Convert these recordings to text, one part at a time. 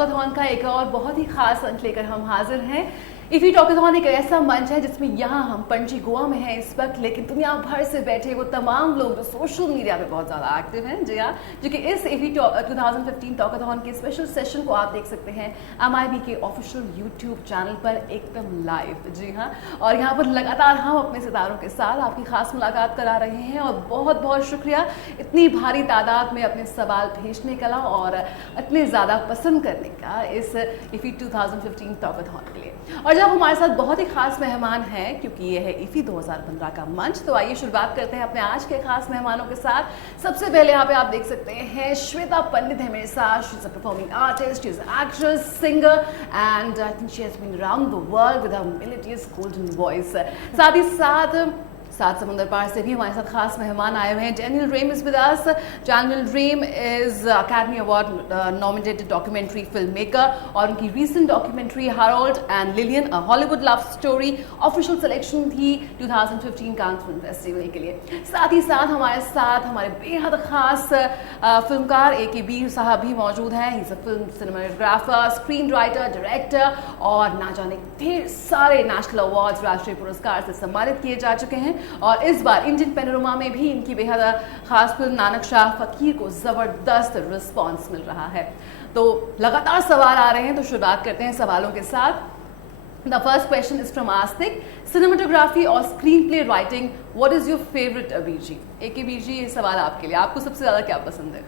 टॉकाथॉन का एक और बहुत ही खास अंश लेकर हम हाजिर हैं। इफी टॉकाथॉन एक ऐसा मंच है जिसमें यहाँ हम पणजी गोवा में हैं इस वक्त, लेकिन दुनिया भर से बैठे वो तमाम लोग जो सोशल मीडिया पे बहुत ज़्यादा एक्टिव हैं, जी हाँ, जो कि इस इफी 2015 टॉकाथॉन के स्पेशल सेशन को आप देख सकते हैं MIB के ऑफिशियल यूट्यूब चैनल पर एकदम लाइव, जी हाँ। और यहाँ पर लगातार हम अपने सितारों के साथ आपकी खास मुलाकात करा रहे हैं और बहुत बहुत शुक्रिया इतनी भारी तादाद में अपने सवाल भेजने का और इतने ज़्यादा पसंद करने का इस इफी 2015 टॉकाथॉन के लिए। और जब हमारे साथ बहुत ही खास मेहमान हैं, क्योंकि ये है इफी 2015 का मंच, तो आइए शुरुआत करते हैं अपने आज के खास मेहमानों के साथ। सबसे पहले यहाँ पे आप देख सकते हैं श्वेता पंडित है मेरे साथ। She is a performing artist, she is actress, singer and I think she has been around the world with her melodious golden voice. साथ ही सात समुंदर पार से भी हमारे साथ खास मेहमान आए हुए हैं। Daniel Raim is with us. Daniel Raim is Academy Award nominated documentary film maker और उनकी recent documentary Harold and Lillian a Hollywood love story official selection थी 2015 कान फिल्म फेस्टिवल के लिए। साथ ही साथ हमारे बेहद खास फिल्मकार AKB साहब भी मौजूद हैं। He is a film cinematographer, screen writer, director और ना जाने ढेर सारे नेशनल अवार्ड्स, राष्ट्रीय पुरस्कार से सम्मानित किए जा चुके हैं। और इस बार इंडियन पैनोरमा में भी इनकी बेहद खास फिल्म नानक शाह फकीर को जबरदस्त रिस्पांस मिल रहा है। तो लगातार सवाल आ रहे हैं, तो शुरुआत करते हैं सवालों के साथ। The first question is from Astik. Cinematography और screenplay writing, what is your favourite अबीजी? AKB जी, ये सवाल आपके लिए, आपको सबसे ज्यादा क्या पसंद है?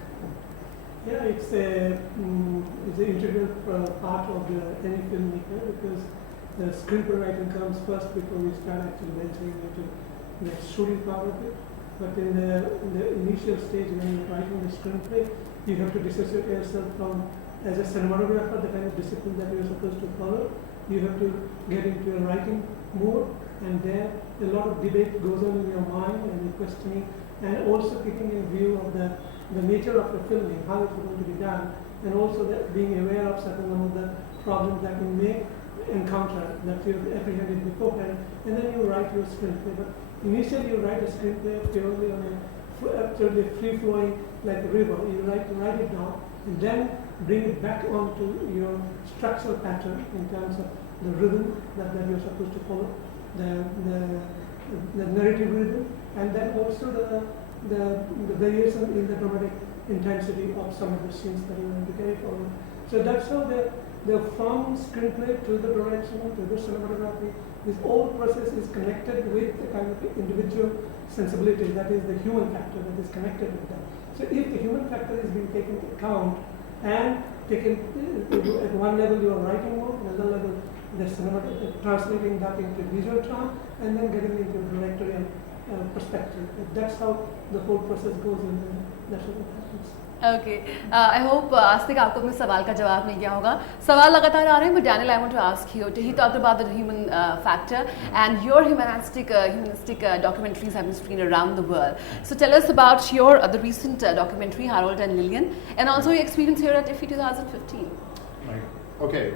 Yeah, it's an integral part of any filmmaker, because the screenplay writing comes first before we start actually venturing into the shooting part of it. But in the initial stage, when you're writing the screenplay, you have to dissociate yourself from, as a cinematographer, the kind of discipline that you're supposed to follow. You have to get into a writing mode, and there a lot of debate goes on in your mind and you're questioning, and also taking a view of the nature of the filming, how it's going to be done, and also that being aware of certain of the problems that you may encounter that you've apprehended beforehand, and then you write your screenplay. But initially you write a screenplay purely on a absolutely free-flowing like a river. You write it down, and then bring it back onto your structural pattern in terms of the rhythm that you're supposed to follow, the narrative rhythm, and then also the variation in the dramatic intensity of some of the scenes that you want to carry forward. So that's how the from screenplay to the direction to the cinematography, this whole process is connected with the kind of individual sensibility, that is the human factor that is connected with that. So if the human factor is being taken into account and taken at one level you are writing mode, another level the cinematography, translating that into visual term, and then getting into directorial perspective. That's how the whole process goes, and that's what happens. Okay, I hope आस्तिक आपको अपने सवाल का जवाब मिल गया होगा। सवाल लगातार आ रहे हैं, but Daniel, I want to ask you, he talked about the human factor and your humanistic documentaries have been screened around the world. So tell us about your the recent documentary Harold and Lillian, and also your experience here at IFFI 2015. Okay,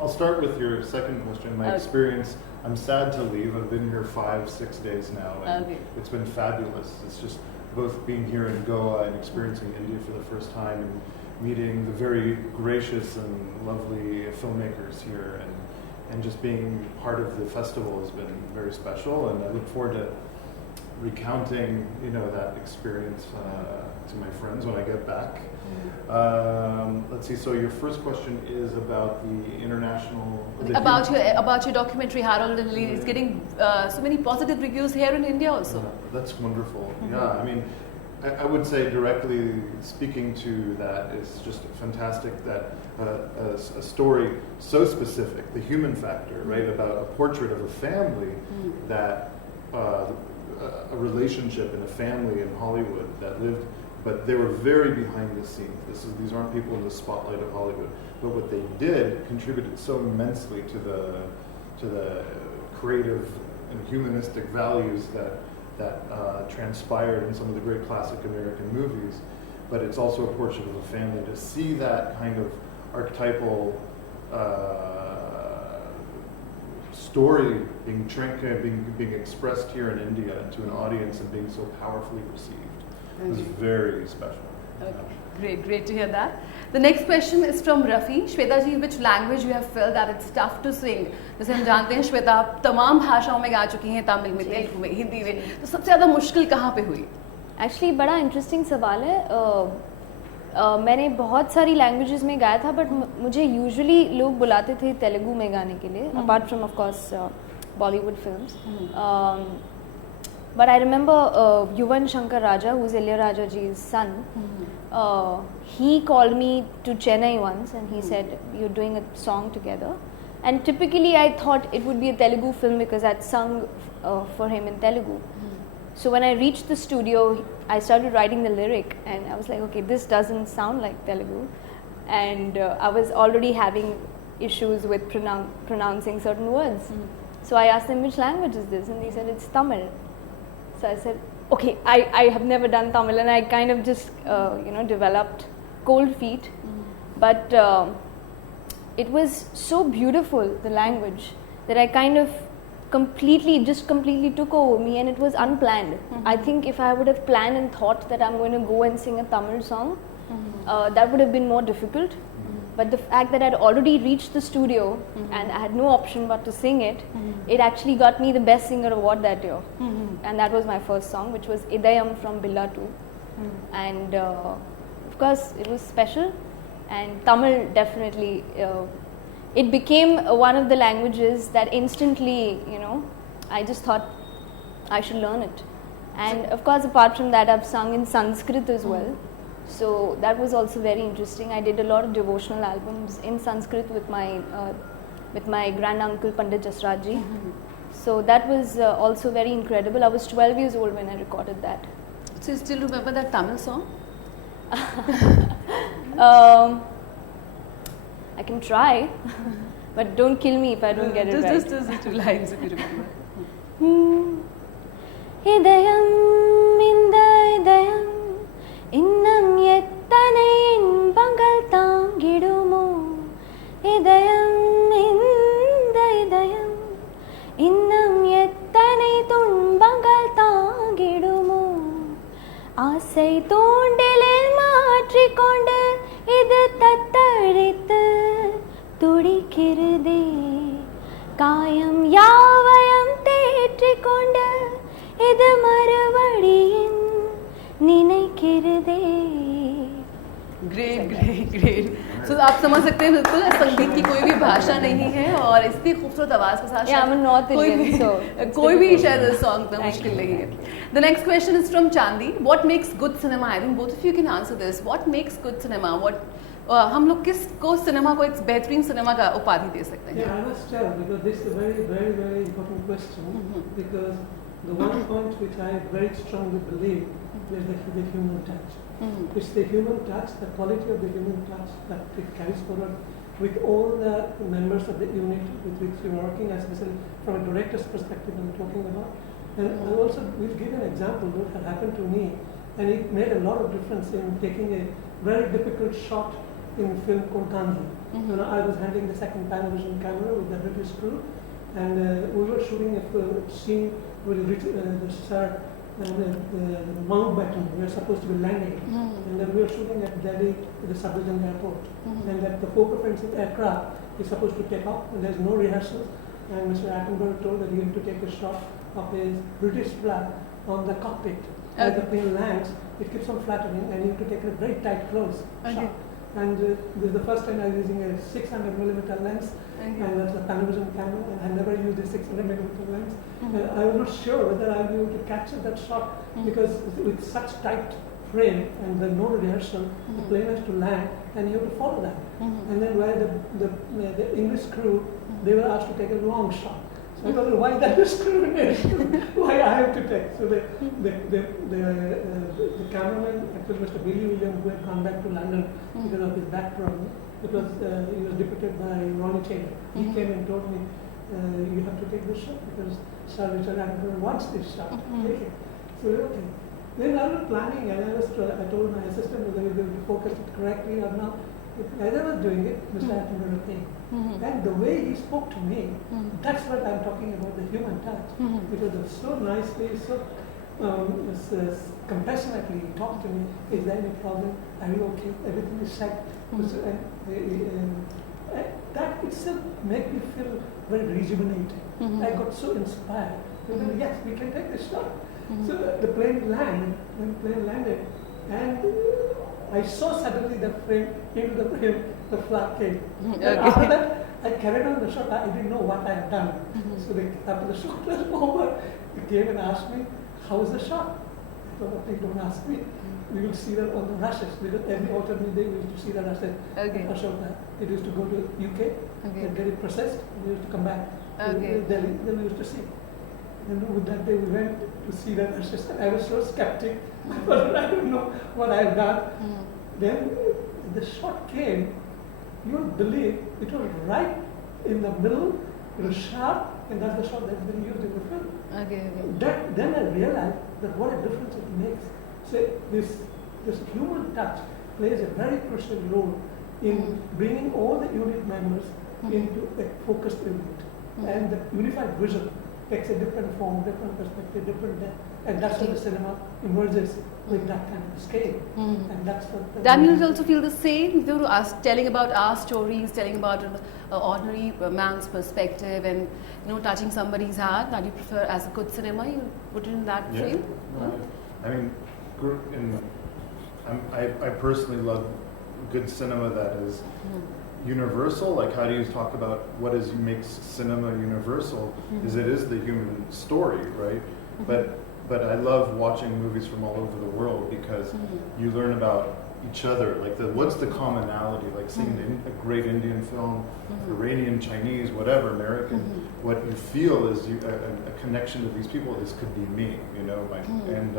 I'll start with your second question. My experience, I'm sad to leave. I've been here 5-6 days now, and it's been fabulous. It's just both being here in Goa and experiencing India for the first time, and meeting the very gracious and lovely filmmakers here, and just being part of the festival has been very special, and I look forward to recounting that experience to my friends when I get back. Let's see. So your first question is about the international. About your documentary Harold and Lillian. It's getting so many positive reviews here in India also. That's wonderful. Yeah, I mean, I would say directly speaking to that is just fantastic that a story so specific, the human factor, right, about a portrait of a family that a relationship in a family in Hollywood that lived. But they were very behind the scenes. These aren't people in the spotlight of Hollywood. But what they did contributed so immensely to the creative and humanistic values that transpired in some of the great classic American movies. But it's also a portrait of a family. To see that kind of archetypal story being expressed here in India to an audience and being so powerfully received. It was very special. Okay, great to hear that. The next question is from Rafi. Shweta ji, which language you have felt that it's tough to sing? जैसे हम जानते हैं श्वेता आप तमाम भाषाओं में गा चुकी हैं, तमिल में, तेलुगु में, हिंदी में, तो सबसे ज़्यादा मुश्किल कहाँ पे हुई? एक्चुअली बड़ा इंटरेस्टिंग सवाल है. मैंने बहुत सारी लैंग्वेजेस में गाया था, बट मुझे यूजुअली लोग बुलाते थे तेलुगु में गाने के लिए, apart from of course Bollywood films. But I remember Yuvan Shankar Raja, who is Ilayaraja ji's son, he called me to Chennai once and he said, "You're doing a song together." And typically I thought it would be a Telugu film because I'd sung for him in Telugu. So when I reached the studio, I started writing the lyric and I was like, okay, this doesn't sound like Telugu. And I was already having issues with pronouncing certain words. So I asked them, which language is this? And they said, it's Tamil. So I said, okay, I have never done Tamil, and I kind of just, developed cold feet. But it was so beautiful, the language, that I kind of completely took over me, and it was unplanned. I think if I would have planned and thought that I'm going to go and sing a Tamil song, that would have been more difficult. But the fact that I'd already reached the studio and I had no option but to sing it, it actually got me the Best Singer award that year. And that was my first song, which was Idayam from Billa 2. And of course, it was special. And Tamil definitely, it became one of the languages that instantly, I just thought I should learn it. And of course, apart from that, I've sung in Sanskrit as well. So that was also very interesting. I did a lot of devotional albums in Sanskrit with my grand uncle Pandit ji. So that was also very incredible. I was 12 years old when I recorded that. So you still remember that Tamil song? I can try, but don't kill me if I don't get it right. Just 2 lines if you remember. Idayam inda idayam இன்னம் எத்தனை இன்பங்கள் தாங்கிடுமோ, இதயம் இந்த இதயம் இன்னம் எத்தனை துன்பங்கள் தாங்கிடுமோ, ஆசை தூண்டிலில் மாற்றிக்கொண்டு இது தத்தளித்து துடிக்கிறதே, காயம் யாவையும் தேற்றிக்கொண்டு இது மறுபடியும் ग्रेट. So आप समझ सकते हैं बिल्कुल संगीत की कोई भी भाषा नहीं है और इतनी खूबसूरत आवाज के साथ कोई भी शायद सॉन्ग इतना मुश्किल नहीं है. The next question is from Chandi. What makes good cinema? I think both of you can answer this. What makes good cinema? हम लोग किसको सिनेमा को एक बेहतरीन सिनेमा का उपाधि दे सकते हैं? Yeah, I must tell because this is a very, very, very important question because the one point which I very strongly believe is the human touch. It's the human touch, the quality of the human touch that it carries forward with all the members of the unit with which we are working, especially from a director's perspective I'm talking about. And I also will give an example what had happened to me, and it made a lot of difference in taking a very difficult shot in a film called Gandhi. I was handling the second Panavision camera with the British crew, and we were shooting a scene with the sir and the Mountbatten. We were supposed to be landing, and then we were shooting at Delhi at the Submarine Airport, and that the four-propulsive aircraft is supposed to take off, and there's no rehearsals. And Mr. Attenborough told that you have to take a shot of his British flag on the cockpit. As the plane lands, it keeps on flattening, and you have to take a very tight close shot. And this is the first time I was using a 600mm lens, and that's a Panavision camera, and I never used a 600mm lens. And I was not sure whether I would be able to capture that shot because with such tight frame and the no rehearsal, the plane has to land, and you have to follow that. And then while the English crew, they were asked to take a long shot. So I thought, why that discrimination? Why I have to take? So the cameraman, actually Mr. Billy Williams, who had gone back to London because of his back problem, because he was deputed by Ronnie Taylor. He came and told me, you have to take this shot because Sir Richard Attenborough wants this shot. Take it. So okay. Then I was planning, and I told my assistant whether we were going to focus it correctly or not. As I was doing it, Mr. Attenborough came. And the way he spoke to me, that's what I'm talking about, the human touch. Because it's so nicely, so compassionately talked to me. Is there any problem? Are you okay? Everything is set. That itself made me feel very rejuvenated. I got so inspired. Yes, we can take this shot. So the plane landed. When the plane landed, and I saw suddenly the frame, into the frame, the flag came. And after that, I carried on the shot. I didn't know what I had done. So after the shot was over, they came and asked me, how was the shot? I thought, okay, don't ask me. We will see that on the rushes, because every alternate day we used to see the rushes. It used to go to UK and get it processed, and we used to come back to Delhi, then we used to see. And with that day we went to see the rushes, and I was so skeptic. I don't know what I have done. Then the shot came, you won't believe, it was right in the middle, it was sharp, and that's the shot that's been used in the film. Then I realized that what a difference it makes. So this human touch plays a very crucial role in bringing all the unit members into a focused unit. And the unified vision takes a different form, different perspective, different depth. And that's how the cinema emerges with that kind of scale. And that's what Daniel also feel the same. They were telling about our stories, telling about an ordinary man's perspective, and touching somebody's heart. That you prefer as a good cinema, you put it in that frame. I mean, I personally love good cinema that is universal. Like, how do you talk about what makes cinema universal? Is it is the human story, right? But I love watching movies from all over the world because you learn about each other. Like, what's the commonality? Like seeing a great Indian film, Iranian, Chinese, whatever, American. What you feel is a connection to these people. This could be me, and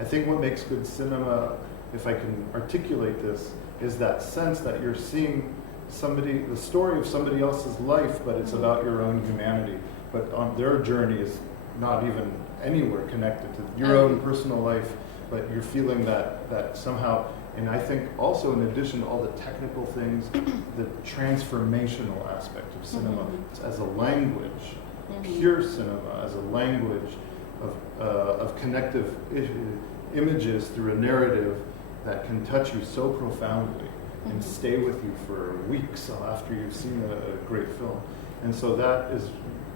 I think what makes good cinema, if I can articulate this, is that sense that you're seeing the story of somebody else's life, but it's about your own humanity. But on their journey is not even anywhere connected to your own personal life, but you're feeling that somehow. And I think also, in addition to all the technical things, the transformational aspect of cinema as a language, pure cinema as a language of connective images through a narrative that can touch you so profoundly and stay with you for weeks after you've seen a great film. And so that is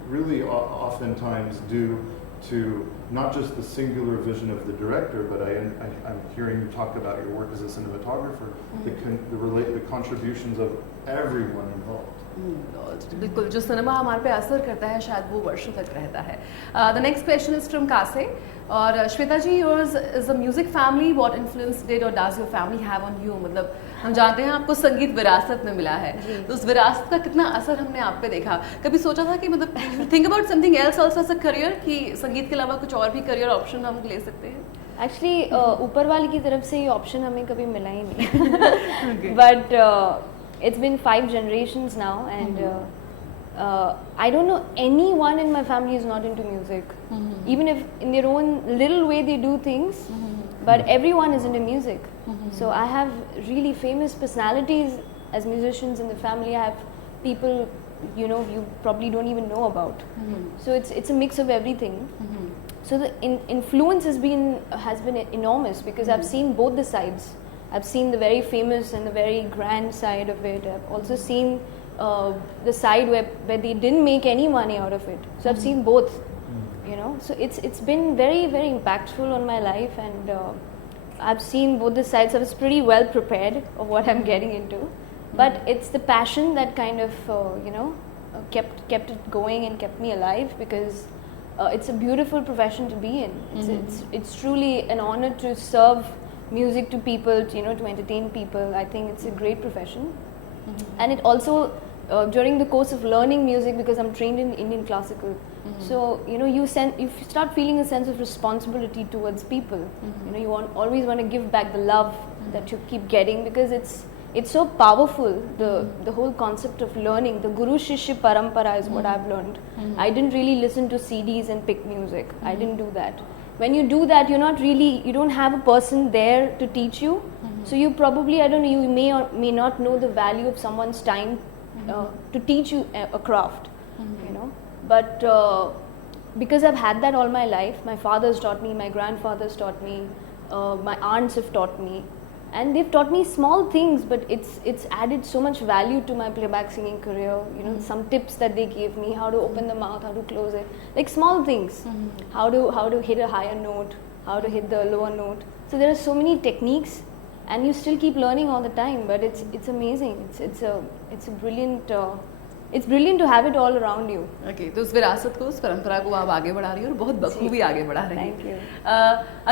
really oftentimes due to not just the singular vision of the director, but I'm hearing you talk about your work as a cinematographer, the contributions of everyone involved. बिल्कुल, जो cinema हमारे पे असर करता है शायद वो वर्षों तक रहता है. The next question is from Kase. और श्वेता जी, yours is a music family. What influence did or does your family have on you? मतलब हम जानते हैं आपको संगीत विरासत में मिला है, तो उस विरासत का कितना असर हमने आप पे देखा. कभी सोचा था कि मतलब think about something else also as a career, कि संगीत के अलावा कुछ और भी career option हम ले सकते हैं? Actually, ऊपर वाले की तरफ से ये option हमें कभी मिला ही नहीं. But it's been 5 generations now, and I don't know anyone in my family is not into music. Even if in their own little way they do things, but everyone is into music. So I have really famous personalities as musicians in the family. I have people, you probably don't even know about. So it's a mix of everything. So the influence has been enormous, because I've seen both the sides. I've seen the very famous and the very grand side of it. I've also seen the side where they didn't make any money out of it. So I've seen both, So it's been very, very impactful on my life, and I've seen both the sides. I was pretty well prepared of what I'm getting into. But it's the passion that kind of, kept it going and kept me alive, because it's a beautiful profession to be in. It's truly an honor to serve music to people, to entertain people. I think it's a great profession. And it also, during the course of learning music, because I'm trained in Indian classical, so you start feeling a sense of responsibility towards people. You always want to give back the love that you keep getting, because it's so powerful. The whole concept of learning, the Guru Shishya Parampara is what I've learned. I didn't really listen to CDs and pick music. I didn't do that. When you do that, you don't have a person there to teach you. So you probably, you may or may not know the value of someone's time to teach you a craft, But because I've had that all my life. My father's taught me, my grandfather's taught me, my aunts have taught me, and they've taught me small things, but it's added so much value to my playback singing career. You know, some tips that they gave me, how to open the mouth, how to close it, like small things, how to hit a higher note, how to hit the lower note. So there are so many techniques, and you still keep learning all the time. But it's amazing. It's a brilliant. It's brilliant to have it all around you. Okay, तो उस विरासत को, उस परंपरा को आप आगे बढ़ा रही हो और बहुत बखूबी आगे बढ़ा रही Thank you.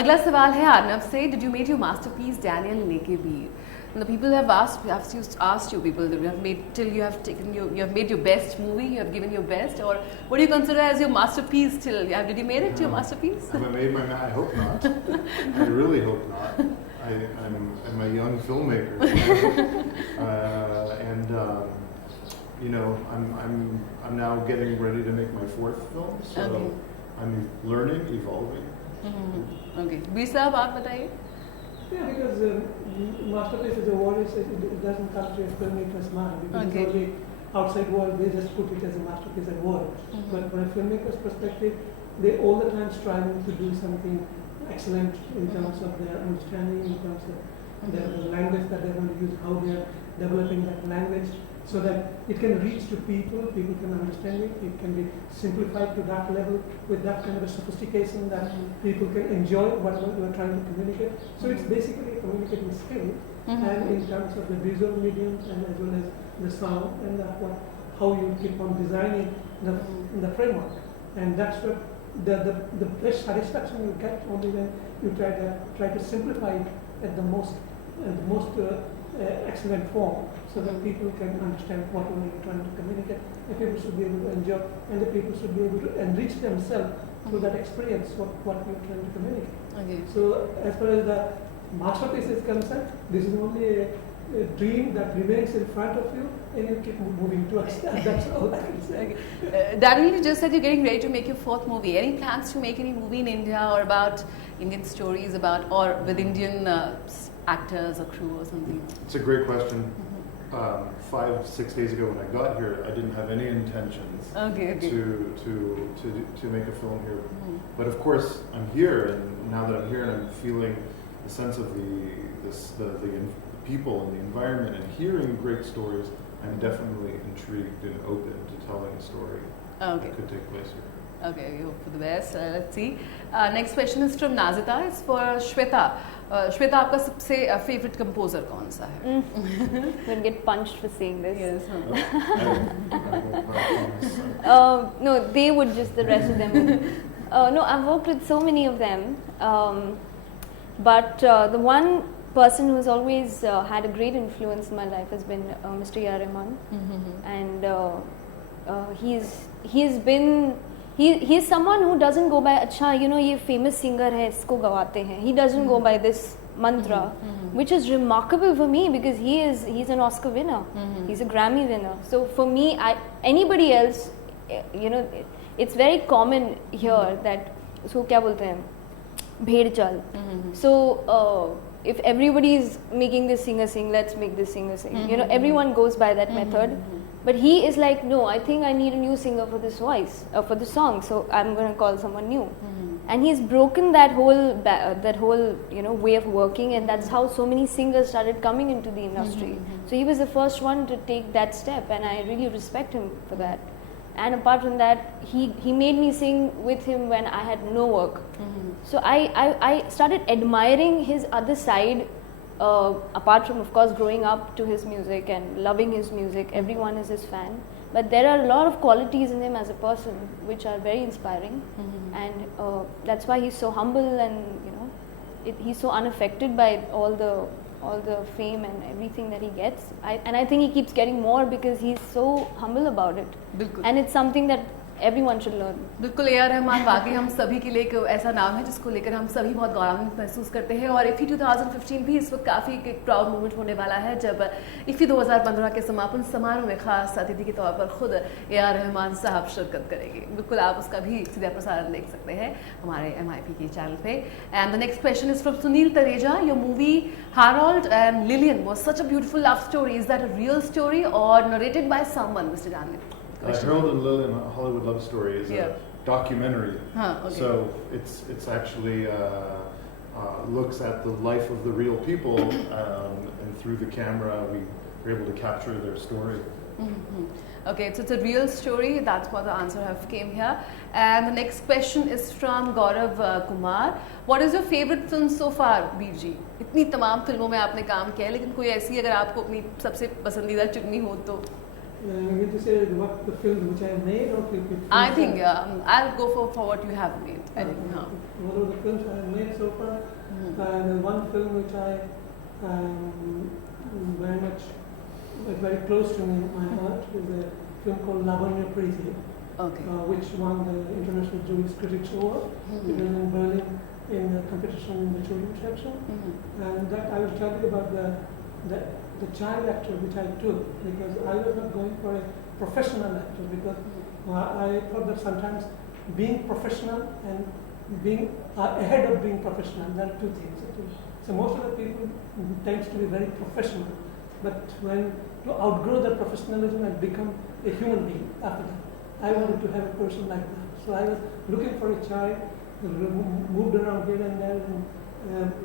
अगला सवाल है आर्नव से. Did you make your masterpiece Daniel लेके भी? The people have asked you people, you have made till you have taken you have made your best movie, you have given your best, or what do you consider as your masterpiece till? Did you made it your masterpiece? Have I made my? I hope not. I really hope not. I'm a young filmmaker, and you know, I'm now getting ready to make my 4th film, so Okay. I'm learning, evolving. Okay, बीर साहब आप बताइए. Yeah, because masterpiece is a word, it doesn't come to a filmmaker's mind. Because Okay. it's only outside world, they just put it as a masterpiece and word. But from a filmmaker's perspective, they all the time striving to do something excellent in terms of their understanding, in terms of the language that they're going to use, how they're developing that language, so that it can reach to people can understand it can be simplified to that level with that kind of a sophistication that people can enjoy what you're trying to communicate. So it's basically a communicating skill, and in terms of the visual medium and as well as the sound and how you keep on designing the framework. And that's what the best satisfaction you get only when you try to simplify it at the most excellent form, so that people can understand what you're trying to communicate. The people should be able to enjoy, and the people should be able to enrich themselves through that experience, what you're trying to communicate. Okay. So as far as the masterpiece is concerned, this is only a dream that remains in front of you, and you keep moving towards that. That's all I can say. Okay. Daniel, you just said you're getting ready to make your 4th movie. Any plans to make any movie in India or about Indian stories or with Indian actors or crew or something? It's a great question. 5-6 days ago when I got here, I didn't have any intentions Okay. to make a film here. But of course, I'm here, and now that I'm here and I'm feeling the sense of the people and the environment and hearing great stories, I'm definitely intrigued and open to telling a story Okay. that could take place here. Okay, we hope for the best. Let's see. Next question is from Nazita. It's for Shweta. Shweta, आपका सबसे favorite composer कौन सा है? I'm gonna get punched for saying this. Yes. No, they would just, the rest of them would. No, I've worked with so many of them, but the one person who's always had a great influence in my life has been Mr. Raim, and he's someone who doesn't go by, अच्छा, you know, ये famous singer है, इसको गवाते हैं. He doesn't go by this mantra, which is remarkable for me because he's an Oscar winner, he's a Grammy winner. So for me, anybody else, you know, it's very common here that उसको क्या बोलते हैं, भेड़ चाल. So if everybody is making this singer sing, let's make this singer sing. You know, everyone goes by that method. But he is like, no, I think I need a new singer for this voice, for the song. So I'm going to call someone new. And he's broken that whole you know, way of working, and that's how so many singers started coming into the industry. So he was the first one to take that step, and I really respect him for that. And apart from that, he made me sing with him when I had no work. So I started admiring his other side. Apart from, of course, growing up to his music and loving his music, everyone is his fan. But there are a lot of qualities in him as a person which are very inspiring, and that's why he's so humble, and you know, he's so unaffected by all the fame and everything that he gets. And I think he keeps getting more because he's so humble about it. बिल्कुल. And it's something that everyone should learn. बिल्कुल, A R Rahman वाकई हम सभी के लिए एक ऐसा नाम है जिसको लेकर हम सभी बहुत गौरवान्वित महसूस करते हैं. और इफ़ी 2015 भी इस वक्त काफ़ी एक प्राउड मोमेंट होने वाला है जब इफ़ी 2015 के समापन समारोह में खास अतिथि के तौर पर खुद ए आर रहमान साहब शिरकत करेंगे. बिल्कुल, आप उसका भी सीधा प्रसारण देख सकते हैं हमारे MIP के चैनल पे. And the next question is from Sunil Tareja. Your movie Harold and Lillian was such a beautiful love story. Is that a real story or narrated by someone, Mr. Daniel? Harold and Lillian, a Hollywood love story, is documentary. Okay. So it's actually looks at the life of the real people, and through the camera we were able to capture their story. Okay, so it's a real story. That's what the answer have came here. And the next question is from Gaurav Kumar. What is your favorite film so far, Veer ji? इतनी तमाम फिल्मों में आपने काम किया है, लेकिन कोई ऐसी अगर आपको अपनी सबसे पसंदीदा चुननी हो तो? You mean to say what the film which I made or films? I think I'll go for what you have made. I think, हाँ. One of the films I have made so far, and one film which I very much very close to me, my heart, is a film called Lavanya Preeti, Okay. which won the International Jewish Critics Award. It was in Berlin in the competition in the children's section, and that I will tell you about the child actor which I took, because I was not going for a professional actor, because I thought that sometimes being professional and being ahead of being professional, there are two things. So most of the people tends to be very professional, but when to outgrow their professionalism and become a human being after that. I wanted to have a person like that. So I was looking for a child, moved around here and there, and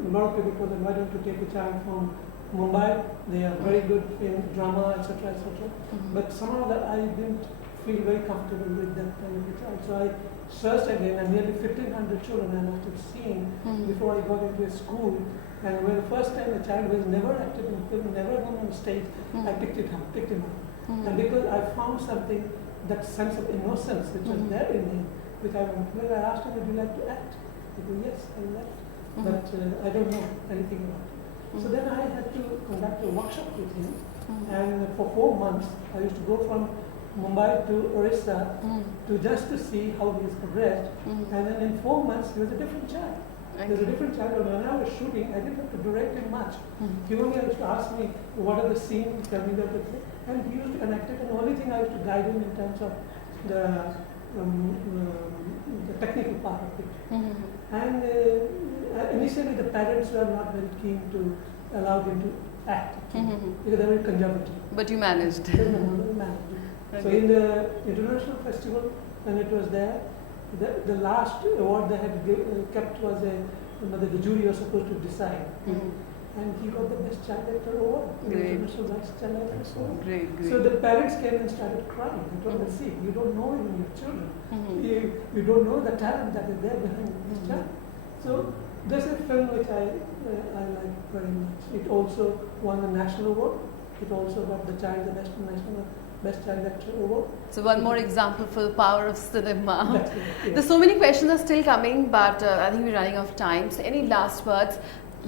a lot of people told me, why don't you take a child from Mumbai? They are very good in drama, etc., etc. But somehow that I didn't feel very comfortable with that kind of a child. So I searched again, and nearly 1,500 children I must have seen before I got into a school. And when the first time the child was never acted in film, never gone on stage, I picked him up. And because I found something, that sense of innocence which was there in him, which I wanted, I asked him, would you like to act? He said, yes, I would like to. But I don't know anything about it. So then I had to conduct a workshop with him. And for 4 months, I used to go from Mumbai to Orissa to just to see how he has progressed. And then in 4 months, he was a different child. Okay. There's a different child, and when I was shooting, I didn't have to direct him much. He only used to ask me, what are the scenes, tell me that, and he used to connect it, and the only thing I used to guide him in terms of the technical part of it. And initially the parents were not very keen to allow him to act, because they were conservative. But you managed. So in the international festival, when it was there, the last award they had kept was the jury was supposed to decide. And he got the best child actor award. Great. International best child actor award. Great. So the parents came and started crying. They told us, see, you don't know even your children. You don't know the talent that is there behind this child. So this is a film which I like very much. It also won a national award. It also got the child, the national best child actor award. So one more example for the power of cinema. That's it, yes. There's so many questions are still coming, but I think we're running out of time. So any last words? I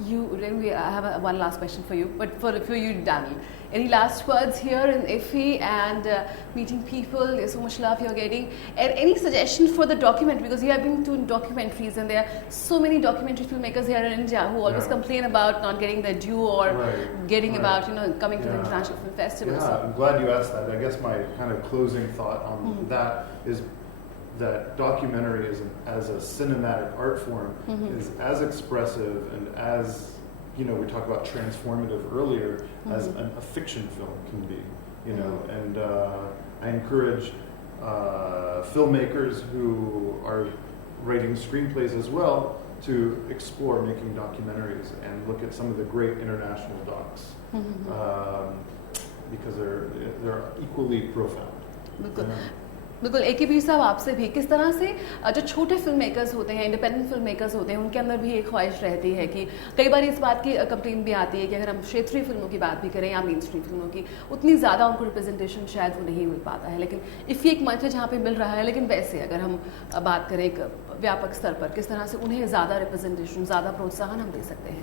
have one last question for you, but for you, Daniel. Any last words here in IFFI and meeting people? There's so much love you're getting. And any suggestion for the documentary? Because you have been doing documentaries, and there are so many documentary filmmakers here in India who always complain about not getting their due or getting about coming to the international film festival. Yeah, I'm glad you asked that. I guess my kind of closing thought on that is that documentary as a cinematic art form is as expressive and as, we talked about transformative earlier, as a fiction film can be, and I encourage filmmakers who are writing screenplays as well to explore making documentaries and look at some of the great international docs, because they're equally profound. बिल्कुल AKB साहब आपसे भी किस तरह से जो छोटे film makers होते हैं, इंडिपेंडेंट फिल्म मेकर्स होते हैं, उनके अंदर भी एक ख्वाहिश रहती है कि कई बार इस बात की कंप्लेन भी आती है कि अगर हम क्षेत्रीय फिल्मों की बात भी करें या मेन स्ट्रीम फिल्मों की, उतनी ज़्यादा उनको रिप्रेजेंटेशन शायद वो नहीं मिल पाता है, लेकिन IFFI एक मंच है जहाँ पे मिल रहा है. लेकिन वैसे अगर हम बात करें एक व्यापक स्तर पर, किस तरह से उन्हें ज़्यादा रिप्रेजेंटेशन, ज़्यादा प्रोत्साहन हम दे सकते हैं?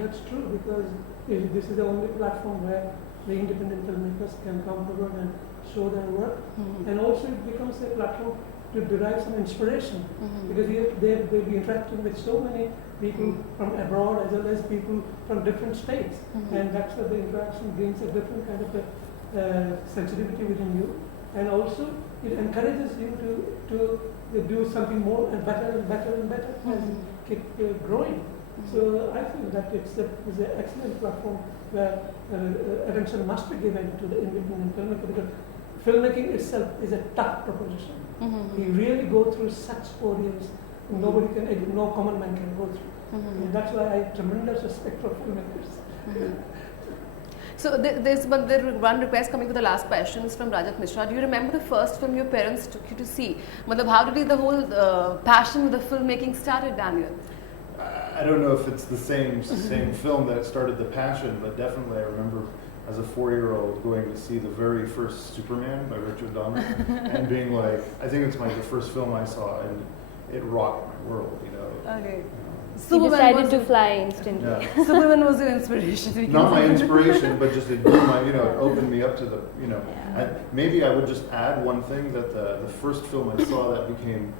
That's true, because this is the only platform where the independent filmmakers can come forward and show their work, and also it becomes a platform to derive some inspiration, because they'll be interacting with so many people from abroad as well as people from different states, and that's where the interaction brings a different kind of a sensitivity within you, and also it encourages you to do something more and better and better and better as you keep growing. So I think that it's an excellent platform where attention must be given to the independent filmmaker, because filmmaking itself is a tough proposition. You really go through such ordeals, nobody can, no common man can go through. And that's why I have tremendous respect for filmmakers. So there's one request coming to the last question is from Rajat Mishra. Do you remember the first film your parents took you to see? Matlab, how did the whole passion with the filmmaking started, Daniel? I don't know if it's the same film that started the passion, but definitely I remember as a 4-year-old going to see the very first Superman by Richard Donner and being like, I think it's the first film I saw, and it rocked my world, you know. Okay. He decided to fly instantly. Yeah. Superman was your inspiration. Not my inspiration, but just it blew my, it opened me up to the, maybe I would just add one thing that the first film I saw that became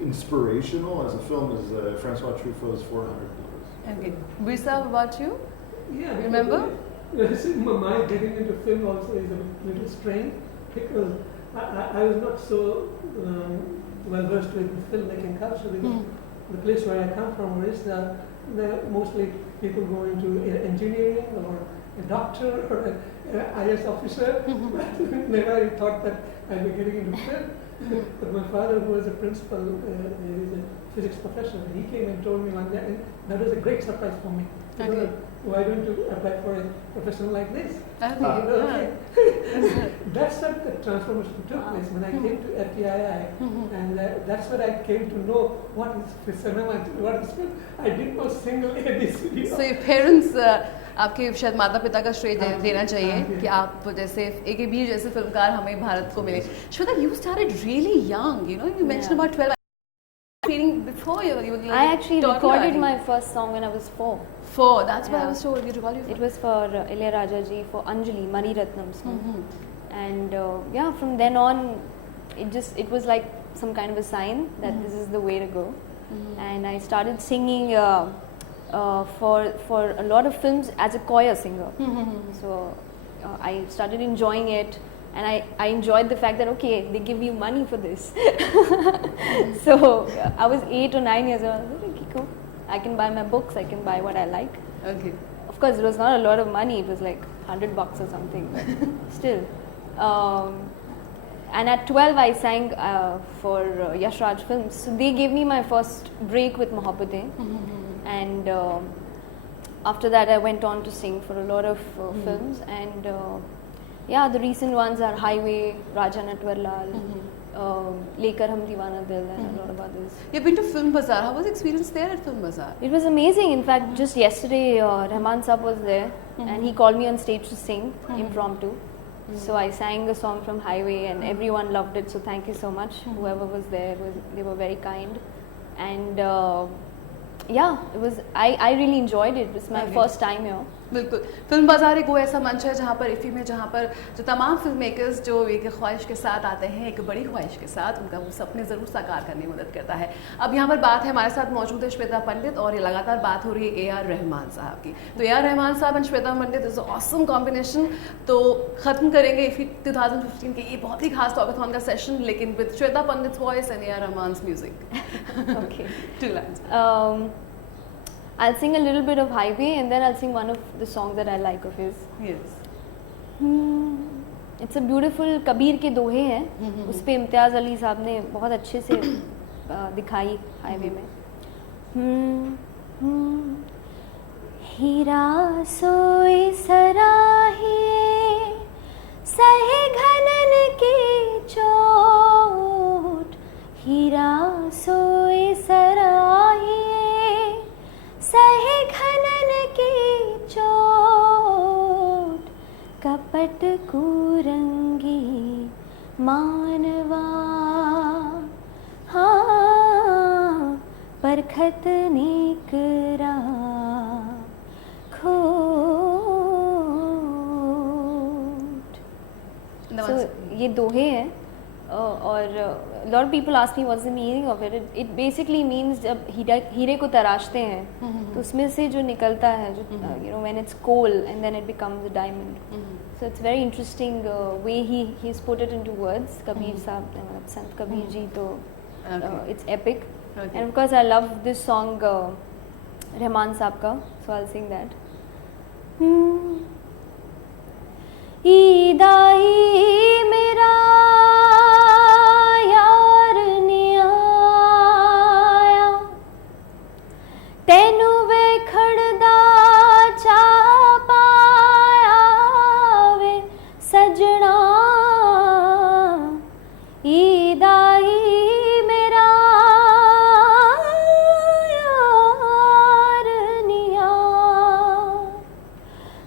inspirational as a film is Francois Truffaut's 400 Okay. Brisa, about you? Yeah. Remember? My getting into film also is a little strange because I was not so well versed with filmmaking culture. Because the place where I come from is mostly people go into engineering or a doctor or an IS officer. Never I thought that I'd be getting into film. But my father, who was a principal, is a physics professor, he came and told me one day, and that was a great surprise for me. Okay. Why don't you apply for a profession like this? Okay. That's what the transformation took place when I came to FTII, and that's when I came to know what is cinema, what is film. I didn't know single ABCD. So your parents, आपके शायद माता पिता का श्रेय देना चाहिए कि आप जैसे एक वीर जैसे फिल्मकार हमें भारत को मिले. Shweta, you started really young. You mentioned about 12. Before you were like I actually recorded my first song when I was 4. 4. That's what I was told. You recorded your It was for Ilayaraja ji, for Anjali, Mani Ratnam's song. And from then on, it was like some kind of a sign that this is the way to go. And I started singing for a lot of films as a choir singer. So I started enjoying it. And I enjoyed the fact that, okay, they give you money for this. So I was 8 or 9 years old. I was like, okay, cool. I can buy my books. I can buy what I like. Okay. Of course, it was not a lot of money. It was like $100 or something. But still. And at 12, I sang for Yash Raj Films. So they gave me my first break with Mohabbatein. And after that, I went on to sing for a lot of films. And the recent ones are Highway, Raja Natwarlal, Lekar Hum Deewana Dil, and a lot of others. You've been to Film Bazaar. How was the experience there at Film Bazaar? It was amazing. In fact, just yesterday, Rahman Saab was there, and he called me on stage to sing impromptu. So I sang a song from Highway, and everyone loved it. So thank you so much, whoever was there. They were very kind, and it was. I really enjoyed it. It was my first time here. बिल्कुल. Film बाजार एक वो ऐसा मंच है जहाँ पर इफ़ी में जहाँ पर जो तमाम फिल्म मेकर्स जो एक ख्वाहिश के साथ आते हैं, एक बड़ी ख्वाहिश के साथ, उनका वो सपने ज़रूर साकार करने में मदद करता है. अब यहाँ पर बात है, हमारे साथ मौजूद है श्वेता पंडित और ये लगातार बात हो रही है A.R. रहमान साहब की. तो A.R. रहमान साहब and Shweta Pandit is awesome combination. तो ख़त्म करेंगे इफ़ी 2015 के ये बहुत ही खास टॉकाथॉन का सेशन, लेकिन with Shweta Pandit voice and A.R. Rahman's music. Okay. 2 lines. I'll sing a little bit of Highway, and then I'll sing one of the songs that I like of his. Yes. It's a beautiful Kabir के दोहे हैं. उस पे इम्तियाज़ अली साहब ने बहुत अच्छे से दिखाई हाईवे में. हीरा सोई सराहिए सहे घनन की चोट. हीरा सोई सराहिए सहे घनन की चोट. कपट कुरंगी मानवा परखत निकरा खोट. So ये दोहे हैं और a lot of people ask me what's the meaning of it. It basically means जब हीरे को तराशते हैं तो उसमें से जो निकलता है जो when it's coal and then it becomes a diamond. So it's very interesting way he's put it into words. Kabir साहब Sant Kabir ji तो it's epic. And of course I love this song Rahman साहब का, so I'll sing that. ईदाई मेरा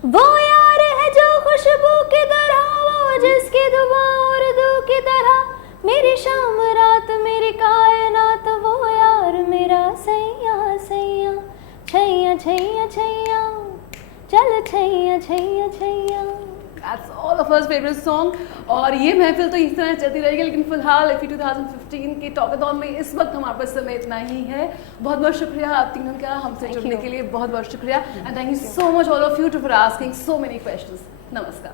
वो यार है जो खुशबू की तरह, वो जिसकी दुआ उर्दू की तरह, मेरी शाम रात मेरी कायनात, वो यार मेरा सैया सैया, छैया छैया छैया, चल Chaiyya Chaiyya Chaiyya. That's all of us favorite song। और ये महफिल तो इस तरह चलती रहेगी, लेकिन फिलहाल इफ़ी 2015 के टॉकाथॉन में इस वक्त हमारे पास समय इतना ही है। बहुत बहुत शुक्रिया आप तीनों का हमसे जुड़ने के लिए, बहुत बहुत शुक्रिया, and thank you so much all of you for asking so many questions. नमस्कार।